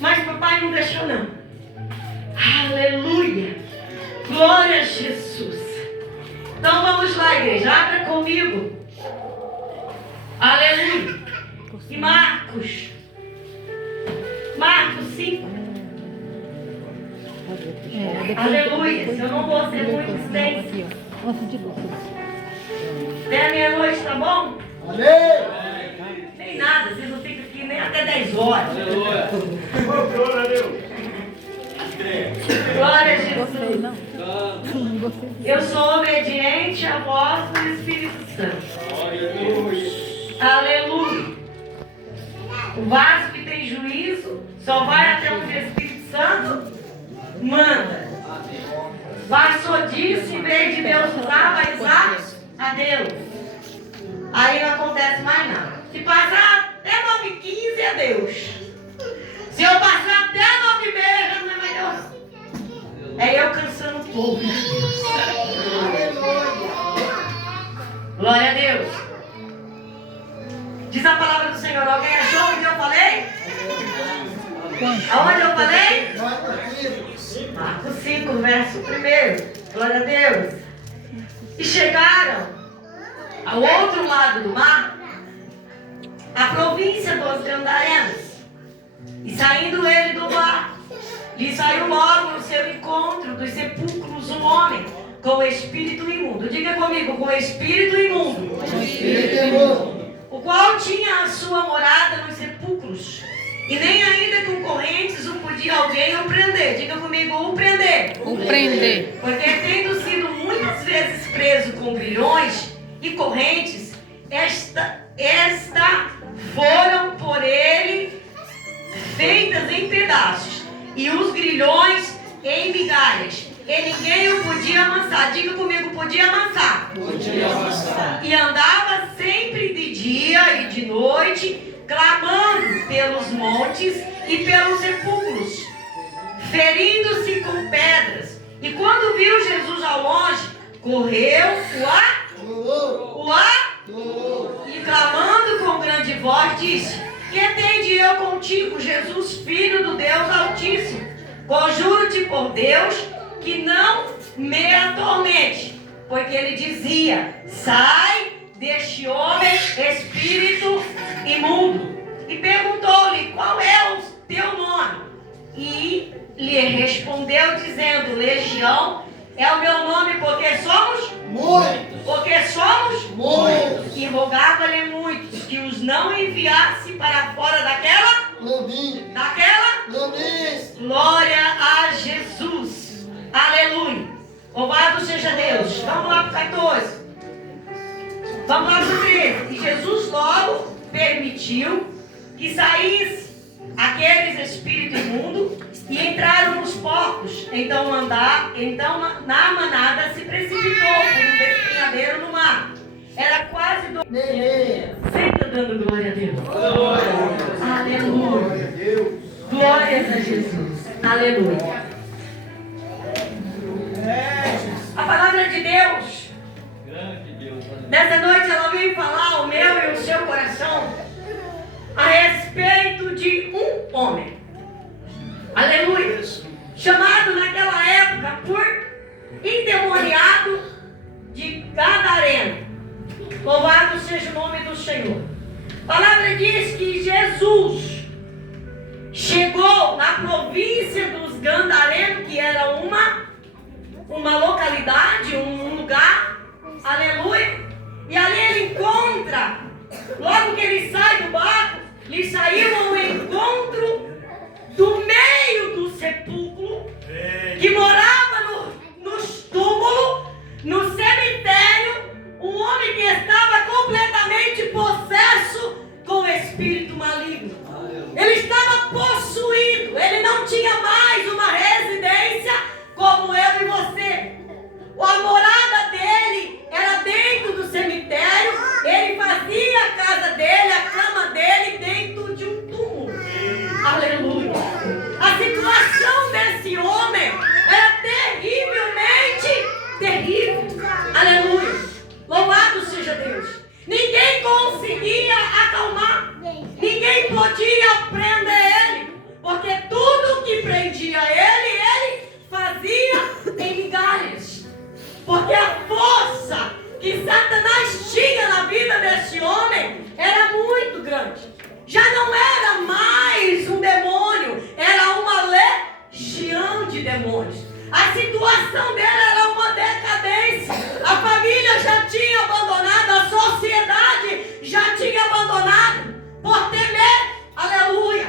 Mas papai não deixou não. Aleluia. Glória a Jesus. Então vamos lá, igreja. Abra comigo. Aleluia. E Marcos 5. Aleluia. Eu não vou ser muito extenso. Até a meia-noite, tá bom? Amém. Nem nada, vocês não ficam aqui nem até 10 horas. Aleluia. Glória a Deus. Glória a Jesus. Eu sou obediente à voz do Espírito Santo. Aleluia. O vaso que tem juízo só vai até onde o Espírito Santo manda. Passou disso, em vez de Deus usar, vai usar a Deus. Aí não acontece mais nada. Se passar até 9h15 é Deus. Se eu passar até 9h30 já não é mais Deus. É eu cansando o povo. Glória a Deus. Diz a palavra do Senhor. Alguém achou onde eu falei? Aonde eu falei? Marcos 5, verso 1. Glória a Deus. E chegaram ao outro lado do mar, a província dos Gadarenos. E saindo ele do barco, lhe saiu logo no seu encontro dos sepulcros um homem com espírito imundo. Diga comigo, com espírito imundo. Com espírito imundo. O qual tinha a sua morada nos sepulcros. E nem ainda com correntes o podia alguém o prender. Diga comigo, o prender. O prender. Porque tendo sido muitas vezes preso com grilhões e correntes, esta foram por ele feitas em pedaços, e os grilhões em migalhas, e ninguém o podia amansar. Diga comigo, podia amansar. Podia amansar. E andava sempre de dia e de noite, clamando pelos montes e pelos sepulcros, ferindo-se com pedras. E quando viu Jesus ao longe, correu e clamando com grande voz, disse: Que tende eu contigo, Jesus, Filho do Deus Altíssimo? Conjuro-te por Deus que não me atormente. Porque ele dizia: Sai deste homem, espírito imundo. E perguntou-lhe: Qual é o teu nome? E lhe respondeu dizendo: Legião é o meu nome, porque somos muitos. Porque somos muitos. E rogava-lhe muitos que os não enviasse para fora daquela glória a Jesus. Aleluia. Louvado seja Deus. Vamos lá para o 14. Vamos lá para o 13. E Jesus logo permitiu que saísse aqueles espíritos imundos e entraram nos porcos. Então na manada se precipitou por um despenhadeiro no mar. Era quase do... Sempre dando glória a Deus. Aleluia. Glórias a Jesus. Aleluia. A palavra de Deus, nessa noite ela veio falar ao meu e ao seu coração a respeito de um homem. Aleluia. Chamado naquela época por endemoniado de Gadareno. Louvado seja o nome do Senhor. A palavra diz que Jesus chegou na província dos Gadarenos, que era uma localidade, um lugar, aleluia, e ali ele encontra, logo que ele sai do barco, lhe saiu ao encontro do meio do sepulcro, que morava nos túmulos, no cemitério, um homem que estava completamente possesso com o espírito maligno. Ele estava possuído, ele não tinha mais uma residência como eu e você. A morada dele era dentro do cemitério, ele fazia a casa dele, a cama dele dentro de um túmulo. Aleluia. Assim que prendia ele fazia em migalhas. Porque a força que Satanás tinha na vida desse homem era muito grande. Já não era mais um demônio, era uma legião de demônios. A situação dela era uma decadência. A família já tinha abandonado, a sociedade já tinha abandonado por temer, aleluia,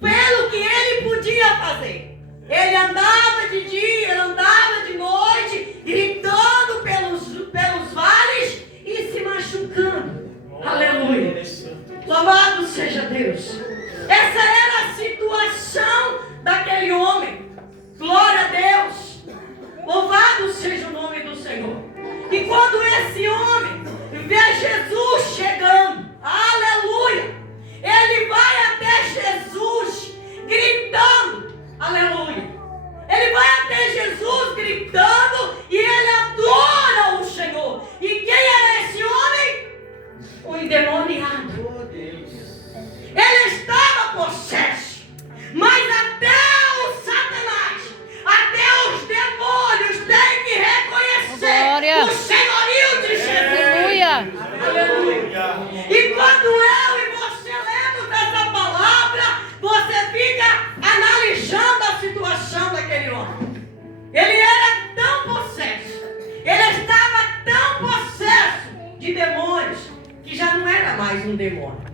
pelo que ele podia fazer. Ele andava de dia, ele andava de noite, gritando pelos vales e se machucando. Aleluia. Louvado seja Deus. Essa era a situação daquele homem. Glória a Deus. Louvado seja o nome do Senhor. E quando esse homem vê Jesus chegando, aleluia, ele vai até Jesus gritando, aleluia. Ele vai até Jesus gritando e ele adora o Senhor. E quem era esse homem? O endemoniado. Ele estava possesso, mas até o Satanás, até os demônios têm que reconhecer Glória. o senhorio de Jesus. Aleluia. Aleluia. E quando eu e você lemos essa palavra, você fica analisando a situação daquele homem. Ele era tão possesso, ele estava tão possesso de demônios, que já não era mais um demônio.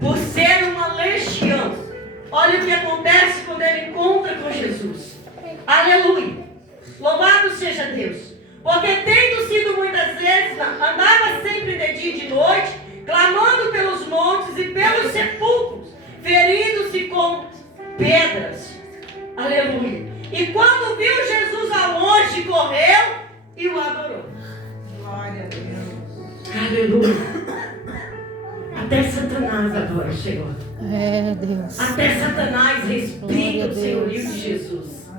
Por ser uma legião. Olha o que acontece quando ele encontra com Jesus. Aleluia. Louvado seja Deus. Porque tendo sido muitas vezes, andava sempre de dia e de noite, clamando pelos montes e pelos sepulcros, ferindo-se com pedras. Aleluia. E quando viu Jesus ao longe, correu e o adorou. Glória a Deus. Aleluia. Até Satanás adora o Senhor. É, Deus. Até Satanás respeita Glória a o senhorio Deus. de Jesus.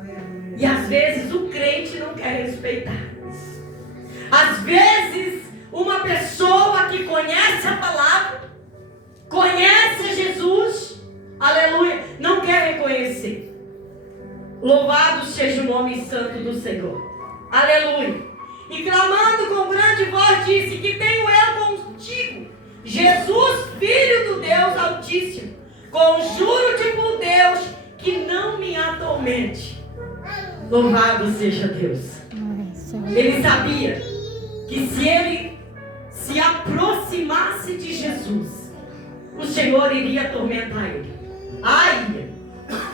E às vezes o crente não quer respeitar. Às vezes uma pessoa que conhece a palavra, conhece Jesus, aleluia, não quer reconhecer. Louvado seja o nome santo do Senhor. Aleluia. E clamando com grande voz disse: que tenho eu contigo, Jesus, Filho do Deus Altíssimo, conjuro-te por Deus que não me atormente. Louvado seja Deus. Ele sabia que se ele se aproximasse de Jesus, o Senhor iria atormentar ele. Ai,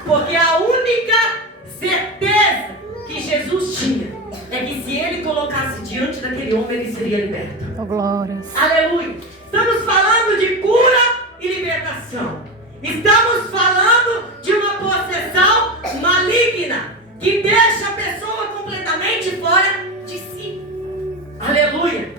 porque a única certeza que Jesus tinha é que se ele colocasse diante daquele homem, ele seria liberto. Oh, glórias. Aleluia. Estamos falando de cura e libertação. Estamos falando de uma possessão maligna que deixa a pessoa completamente fora de si. Aleluia.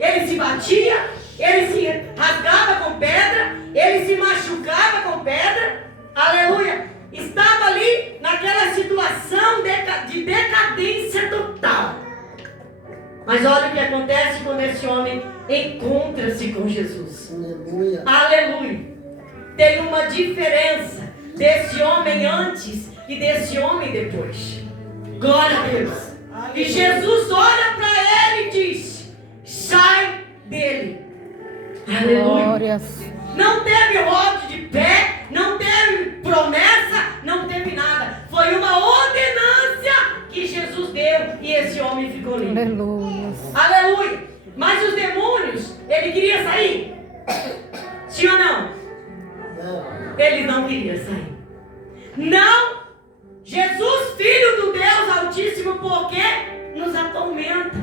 Ele se batia, ele se rasgava com pedra, ele se machucava com pedra. Aleluia. Estava ali naquela situação de decadência total. Mas olha o que acontece quando esse homem encontra-se com Jesus. Aleluia. Aleluia. Tem uma diferença desse homem antes e desse homem depois. Glória a Deus. E Jesus olha para ele e diz: sai dele. Aleluia. Glórias. Não teve rodo de pé, não teve promessa, não teve nada. Foi uma ordenância que Jesus deu e esse homem ficou livre. Aleluia. Aleluia. Mas os demônios, ele queria sair? Sim ou não? Não. Ele não queria sair. Não. Jesus, Filho do Deus Altíssimo, porque nos atormenta.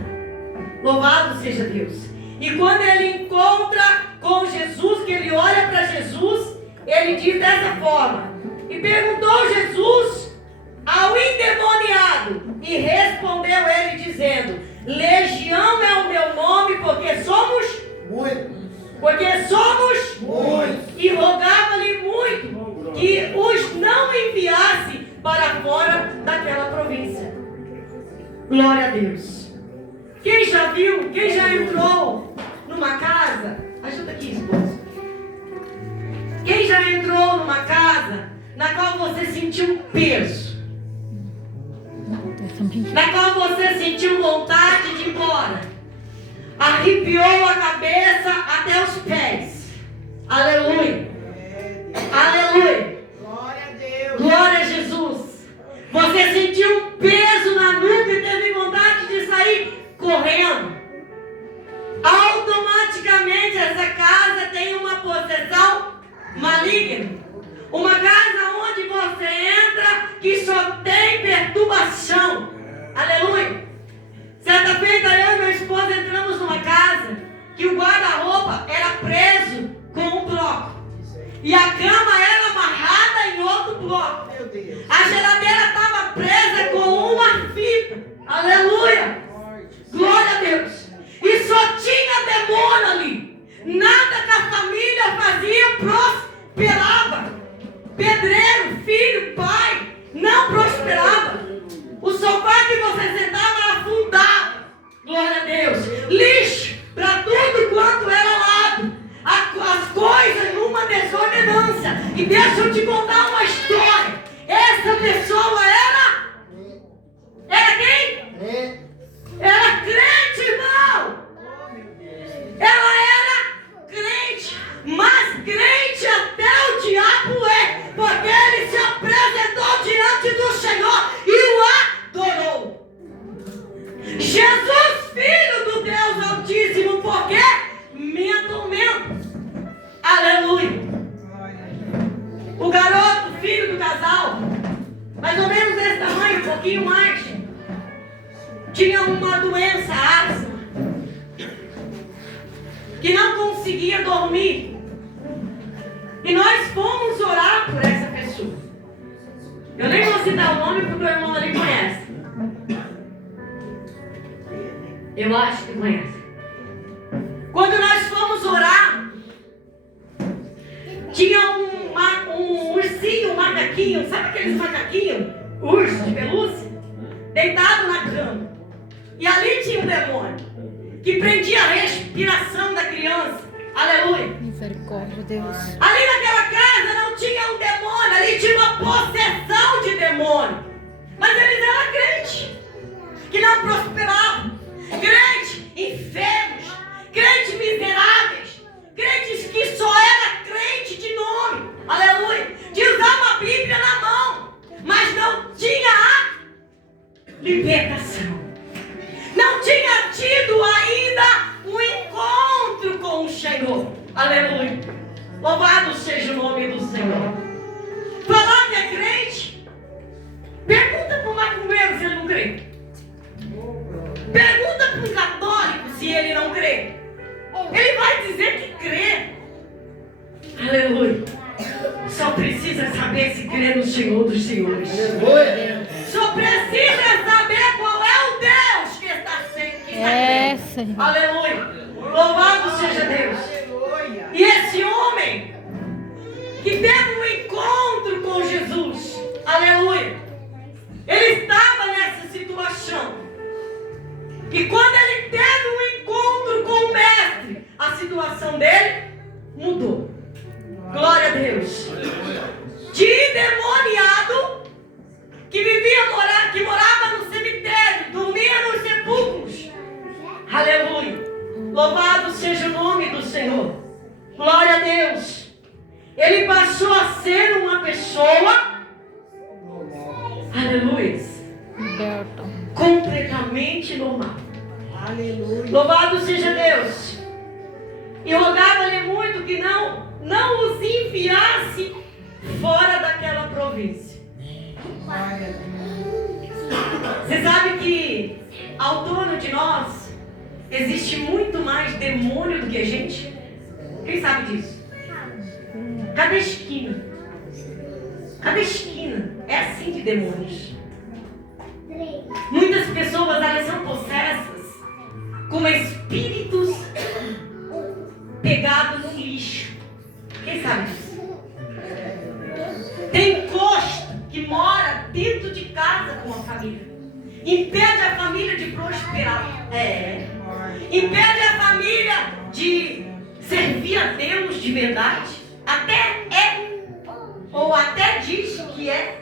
Louvado seja Deus. E quando ele encontra com Jesus, que ele olha para Jesus, ele diz dessa forma: e perguntou Jesus ao endemoniado, e respondeu ele dizendo: Legião é o meu nome, porque somos Muitos. Muitos. E rogava-lhe muito que os não enviasse para fora daquela província. Glória a Deus. Quem já viu, quem já entrou numa casa, ajuda aqui, esposa. Quem já entrou numa casa na qual você sentiu um peso, Eu também. na qual você sentiu vontade de ir embora, arrepiou a cabeça até os pés. Aleluia, aleluia, Glória a Deus. glória a Jesus. Você sentiu um peso na nuca e teve vontade de sair correndo. Automaticamente essa casa tem uma possessão maligna. Uma casa onde você entra que só tem perturbação. Aleluia. Certa feita eu e minha esposa entramos numa casa que o guarda-roupa era preso com um bloco. E a cama era amarrada em outro bloco. Meu Deus. A geladeira estava presa com uma fita. Aleluia. Glória a Deus. E só tinha demônio ali. Nada que a família fazia prosperava. Pedreiro, filho, pai, não prosperava. O sofá que você sentava afundava. Glória a Deus. Lixo para tudo quanto era lado. As coisas numa desordenança. E deixa eu te contar uma história. Essa pessoa era quem? Era crente, irmão. Ela era crente, mas crente até o diabo é, porque ele se apresentou diante do Senhor e o adorou. Jesus, filho do Deus Altíssimo, porque mento. Aleluia. O garoto, filho do casal, mais ou menos desse tamanho, um pouquinho mais, tinha uma doença, asma, que não conseguia dormir. E nós fomos orar por essa pessoa. Eu nem vou citar o nome porque o irmão ali conhece. Eu acho que conhece. Quando nós fomos orar, tinha um ursinho, um macaquinho, sabe aqueles macaquinhos? Urso de pelúcia? Deitado na cama. E ali tinha um demônio que prendia a respiração da criança. Aleluia. Misericórdia, Deus. Ali naquela casa não tinha um demônio, ali tinha uma possessão de demônio. Mas eles eram crentes, que não prosperavam. Crentes enfermos, crentes miseráveis, crentes que só era crente de nome. Aleluia. De usar uma Bíblia na mão, mas não tinha a libertação. Não tinha tido ainda um encontro com o Senhor. Aleluia. Louvado seja o nome do Senhor. Falar que é crente, pergunta para o macumbeiro se ele não crê. Pergunta para um católico se ele não crê. Ele vai dizer que crê. Aleluia. Só precisa saber se crê no Senhor dos Senhores. Só precisa saber qual é o Deus que está sempre. Senhor. Aleluia. Louvado seja Deus. E esse homem que teve um encontro com Jesus, aleluia, ele estava nessa situação. E quando ele teve um encontro com o mestre, a situação dele mudou. Glória a Deus. De endemoniado que morava no cemitério, dormia nos sepulcros. Aleluia. Louvado seja o nome do Senhor. Glória a Deus. Ele passou a ser uma pessoa, aleluia, Liberta. completamente normal. Aleluia. Louvado seja Deus. E rogava-lhe muito que não os enviasse fora daquela província. Glória a Deus. Você sabe que ao torno de nós existe muito mais demônio do que a gente? Quem sabe disso? Cada esquina é assim de demônios. Muitas pessoas, elas são possessas com espíritos pegados no lixo. Quem sabe disso? Tem encosto que mora dentro de casa com a família. Impede a família de prosperar. Impede a família de servir a Deus de verdade. Até ou até diz que é,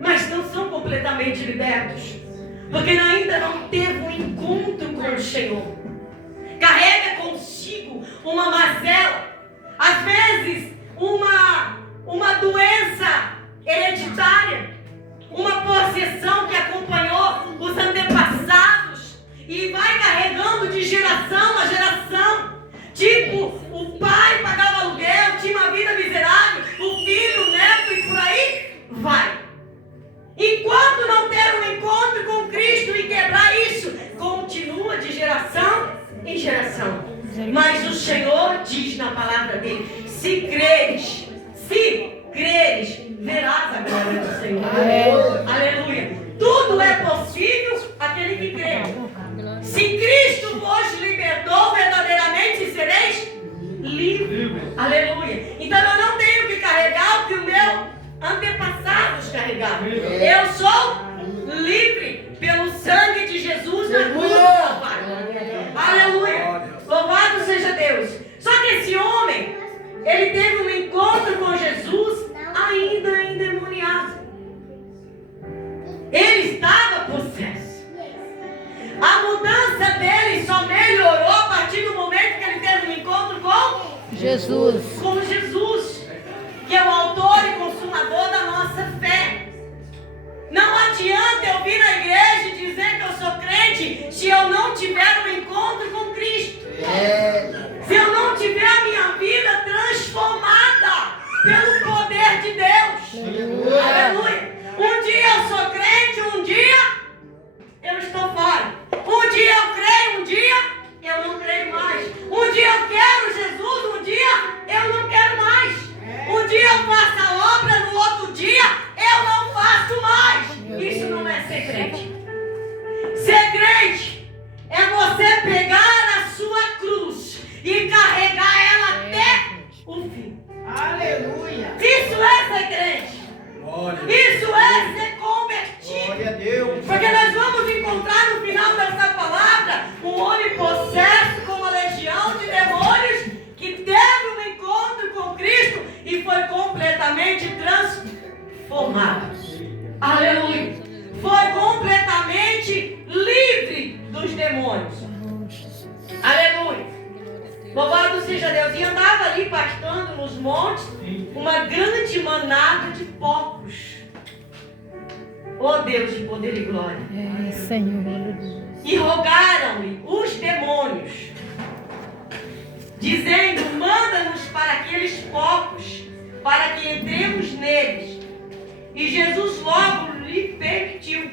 mas não são completamente libertos, porque ainda não teve um encontro com o Senhor. Carrega consigo uma mazela, às vezes uma doença hereditária, uma possessão que acompanhou os antepassados e vai carregando de geração a geração. Tipo, o pai pagava aluguel, tinha uma vida miserável, o filho, o neto e por aí vai. Enquanto não ter um encontro com Cristo e quebrar isso, continua de geração em geração. Mas o Senhor diz na palavra dele: se creres, verás a glória do Senhor. Aleluia. Tudo é possível àquele que crê. Se Cristo vos libertou, verdadeiramente sereis livres. Aleluia. Então eu não tenho que carregar o que o meu antepassados carregavam. Eu sou livre pelo sangue de Jesus na cruz do Calvário. Aleluia. Louvado seja Deus. Só que esse homem, ele teve um encontro com Jesus ainda endemoniado. Ele estava possesso. A mudança dele só melhorou a partir do momento que ele teve um encontro com Jesus. Com Jesus, que é o autor e consumador da nossa fé. Não adianta eu vir na igreja e dizer que eu sou crente se eu não tiver um encontro com Cristo. Se eu não tiver a minha vida transformada pelo poder de Deus. Aleluia. Um dia eu sou crente, um dia eu estou fora. Um dia eu creio, um dia eu não creio mais. Um dia eu quero Jesus, um dia eu não quero mais. Um dia eu faço a obra, no outro dia eu não faço mais. Isso não é ser crente. Ser crente é você pegar a sua cruz e carregar ela até o fim. Aleluia. Isso é ser crente. Isso é ser convertido. Glória a Deus. Porque nós vamos encontrar no final dessa palavra um homem possesso com uma legião de demônios que teve um encontro com Cristo e foi completamente transformado. Aleluia. Foi completamente livre dos demônios. Aleluia. Louvado seja Deus. E andava ali pastando nos montes uma grande manada de porcos. Oh Deus de poder e glória. Senhor. E rogaram-lhe os demônios, dizendo: manda-nos para aqueles porcos, para que entremos neles. E Jesus logo lhe permitiu.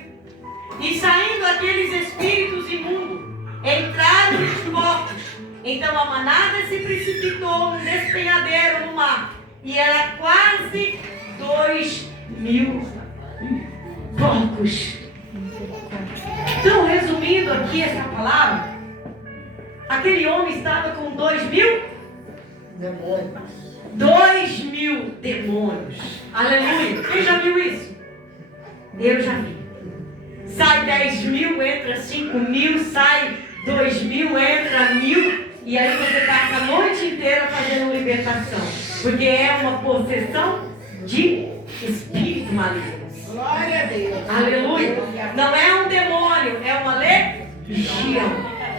E saindo aqueles espíritos imundos, entraram os porcos. Então a manada se precipitou num despenhadeiro no mar. E era quase 2.000 porcos. Então, resumindo aqui essa palavra, aquele homem estava com 2.000 Demônios. 2.000 demônios. Aleluia. Quem já viu isso? Eu já vi. Sai 10.000, entra 5.000, sai 2.000, entra 1.000. E aí você passa a noite inteira fazendo libertação. Porque é uma possessão de espírito maligno. Glória a Deus. Aleluia. Não é um demônio, é uma legião.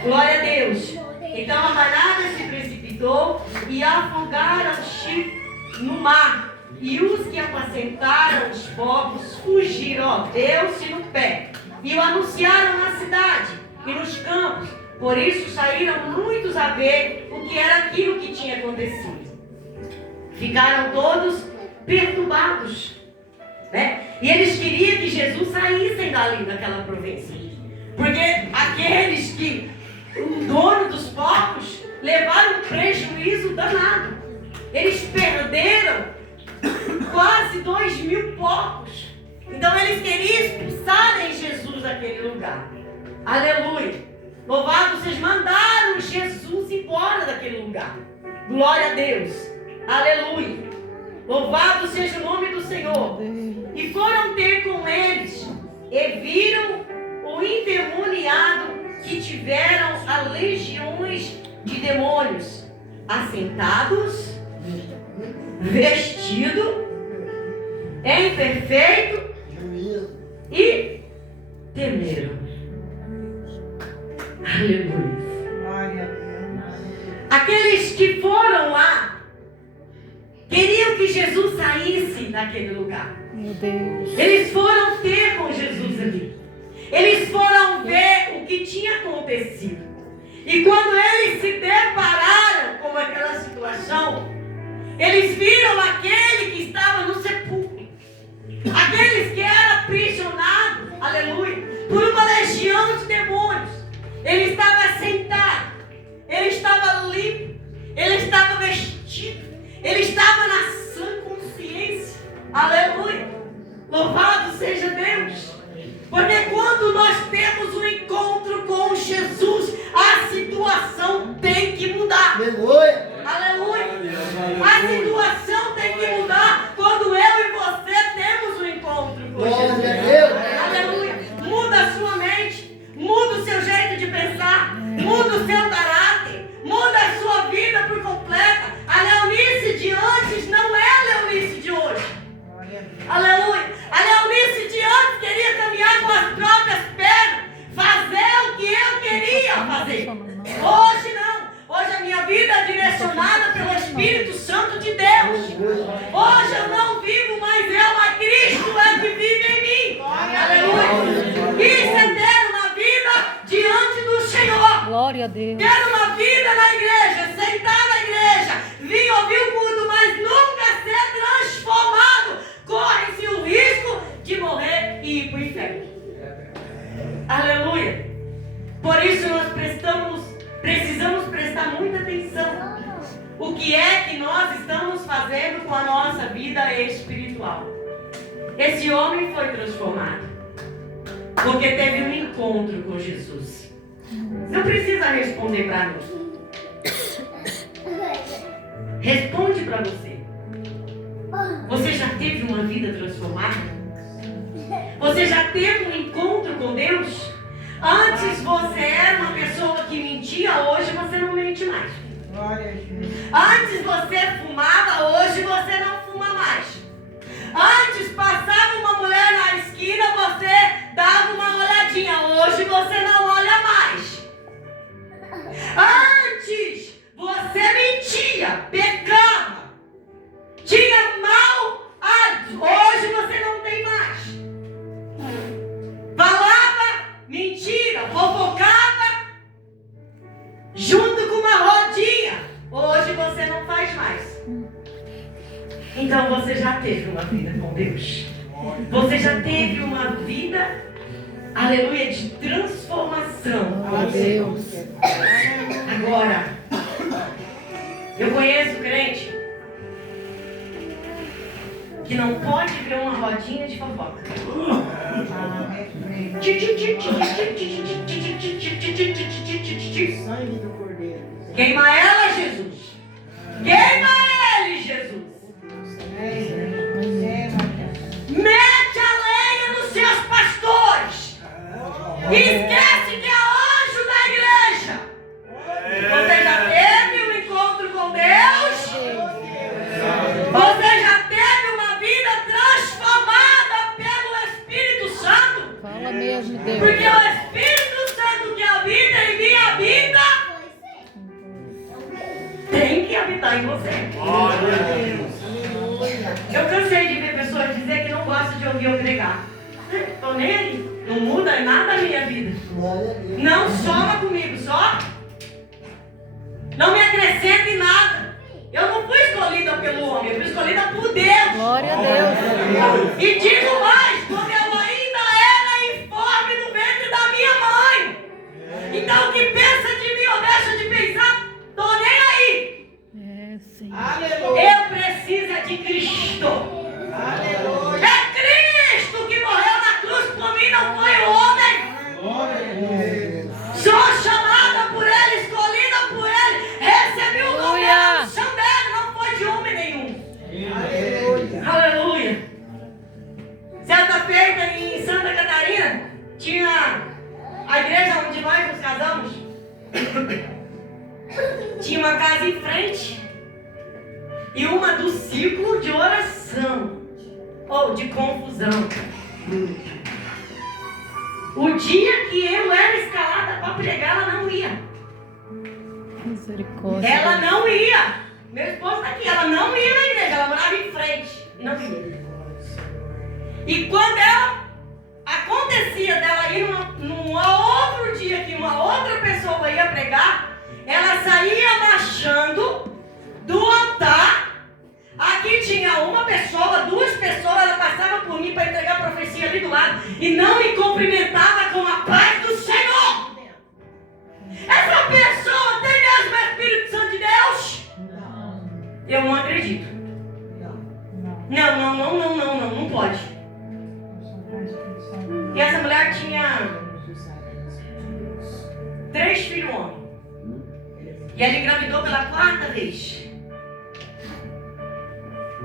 Glória a Deus. Então a manada se precipitou e afogaram-se no mar. E os que apacentaram os povos fugiram, deu-se no pé. E o anunciaram na cidade e nos campos. Por isso saíram muitos a ver o que era aquilo que tinha acontecido. Ficaram todos perturbados, né? E eles queriam que Jesus saísse dali daquela província. Porque aqueles que, o dono dos porcos, levaram um prejuízo danado. Eles perderam quase 2.000 porcos. Então eles queriam expulsarem Jesus daquele lugar. Aleluia. Louvado seja, mandaram Jesus embora daquele lugar. Glória a Deus. Aleluia. Louvado seja o nome do Senhor. E foram ter com eles e viram o endemoniado que tiveram a legiões de demônios, assentados, vestido em perfeito Juízo. e temeram. Aleluia. Glória a Deus. Aqueles que foram lá queriam que Jesus saísse daquele lugar. Meu Deus. Eles foram ter com Jesus ali. Eles foram ver o que tinha acontecido. E quando eles se depararam com aquela situação, eles viram aquele que estava no sepulcro. Aqueles que eram aprisionados, aleluia, por uma legião de demônios. Ele estava sentado, ele estava limpo, ele estava vestido, ele estava na sã consciência. Aleluia. Louvado seja Deus. Porque quando nós temos um encontro com Jesus, a situação tem que mudar. Aleluia. Aleluia. A situação tem que mudar quando eu e você temos um encontro com Glória Jesus. a Deus. Aleluia. Muda a sua mente, muda o seu jeito de pensar, muda o seu caráter, muda a sua vida por completa. A Leonice de antes não é a Leonice de hoje. Aleluia. A Leonice de antes queria caminhar com as próprias pernas, fazer o que eu queria fazer. Hoje não. Hoje a minha vida é direcionada pelo Espírito Santo de Deus. Hoje eu não vivo mais eu, mas Cristo é que vive em mim. Aleluia. Isso é ter uma vida diante do Senhor. Glória a Deus. Ter uma vida na igreja, sentar na igreja, vir ouvir o culto, mas nunca ser transformado. Corre-se o risco de morrer e ir para o inferno. Aleluia. Por isso nós precisamos prestar muita atenção. O que é que nós estamos fazendo com a nossa vida espiritual? Esse homem foi transformado porque teve um encontro com Jesus. Não precisa responder para mim. Responde para você. Você já teve uma vida transformada? Você já teve um encontro com Deus? Antes você era uma pessoa que mentia, hoje você não mente mais. Glória a Deus. Antes você fumava, hoje você não fuma mais. Antes passava uma mulher na esquina, você dava uma olhadinha, hoje você não olha mais. Antes você mentia, pecava, tinha mal hábito, hoje você não tem mais. Falava mentira, fofocava, junto com uma rodinha, hoje você não faz mais. Então você já teve uma vida com Deus. Você já teve uma vida, aleluia, de transformação. Glória a Deus. Agora, eu conheço crente que não pode ver uma rodinha de fofoca. Sangue do Cordeiro. Queima ela, Jesus. Queima ele, Jesus. Mete a lenha nos seus pastores. Esquece que é anjo da igreja. Você já teve um encontro com Deus? Você já teve uma vida transformada pelo Espírito Santo? Fala mesmo, Porque Deus. o Espírito Santo que habita em mim habita, tem que habitar em você. Eu cansei de ver pessoas dizer que não gostam de ouvir eu pregar. Estou nem aí. Não muda nada a minha vida. Glória a Deus. Não soma comigo, só. Não me acrescenta em nada. Eu não fui escolhida pelo homem, eu fui escolhida por Deus. Glória a Deus. E digo mais, quando eu ainda era informe no ventre da minha mãe. Então o que pensa de mim ou deixa de pensar, tô nem aí. É, sim. Aleluia. Eu preciso é de Cristo. Aleluia. É Cristo que morreu na cruz por mim, não foi o homem. Glória a Deus. Sou chamada por Ele, escolhida por Ele. Recebi o Aleluia. condenação dele, não foi de homem nenhum. Aleluia. Aleluia. Certa feita em Santa Catarina, tinha a igreja onde nós nos casamos. Tinha uma casa em frente e uma do círculo de oração. ou de confusão. O dia que eu era escalada para pregar, ela não ia. Misericórdia. Ela não ia. Meu esposo está aqui. Ela não ia na igreja. Ela morava em frente. Não ia. E quando acontecia dela ir num outro dia que uma outra pessoa ia pregar, ela saía baixando do altar. Aqui tinha uma pessoa, duas pessoas, ela passava por mim para entregar a profecia ali do lado e não me cumprimentava com a paz do Senhor. Essa pessoa tem mesmo o Espírito Santo de Deus? Não. Eu não acredito. Não pode. E essa mulher tinha 3 filhos homens. E ela engravidou pela 4ª vez.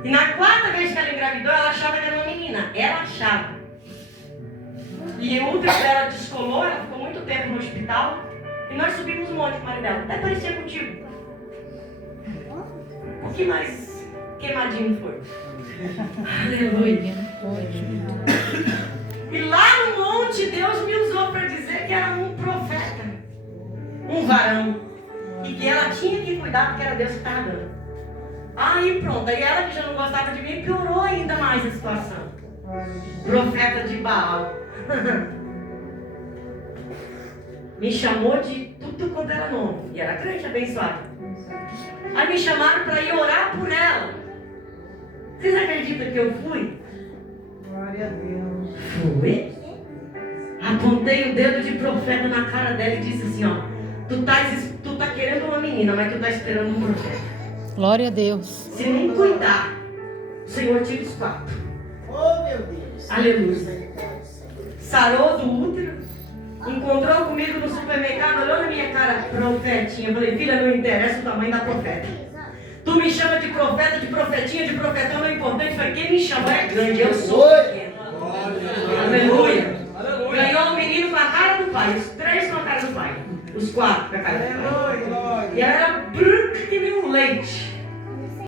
E na 4ª vez que ela engravidou, ela achava que era uma menina. Ela achava. E o útero dela descolou, ela ficou muito tempo no hospital. E nós subimos um monte com o marido dela. Até parecia contigo. Um pouquinho mais queimadinho foi. Aleluia. E lá no monte, Deus me usou para dizer que era um profeta. Um varão. E que ela tinha que cuidar porque era Deus que estava dando. Aí pronto, aí ela que já não gostava de mim, piorou ainda mais a situação. Profeta de Baal. Me chamou de tudo quanto era nome. E era crente abençoada. Aí me chamaram para ir orar por ela. Vocês acreditam que eu fui? Glória a Deus. Fui. Apontei o dedo de profeta na cara dela e disse assim, ó. Tu tá querendo uma menina, mas tu tá esperando um profeta. Glória a Deus. Se não cuidar, o Senhor tira os 4. Oh, meu Deus. Aleluia. Sarou do útero, encontrou comigo no supermercado, olhou na minha cara, profetinha. Eu falei, filha, não interessa o tamanho da profeta. Tu me chama de profeta, de profetinha, de profetão, não é importante, foi quem me chamou é grande, eu sou pequeno. Aleluia. Ganhou o menino com a cara do pai, os 3 com a cara do pai, os 4 com a cara do pai.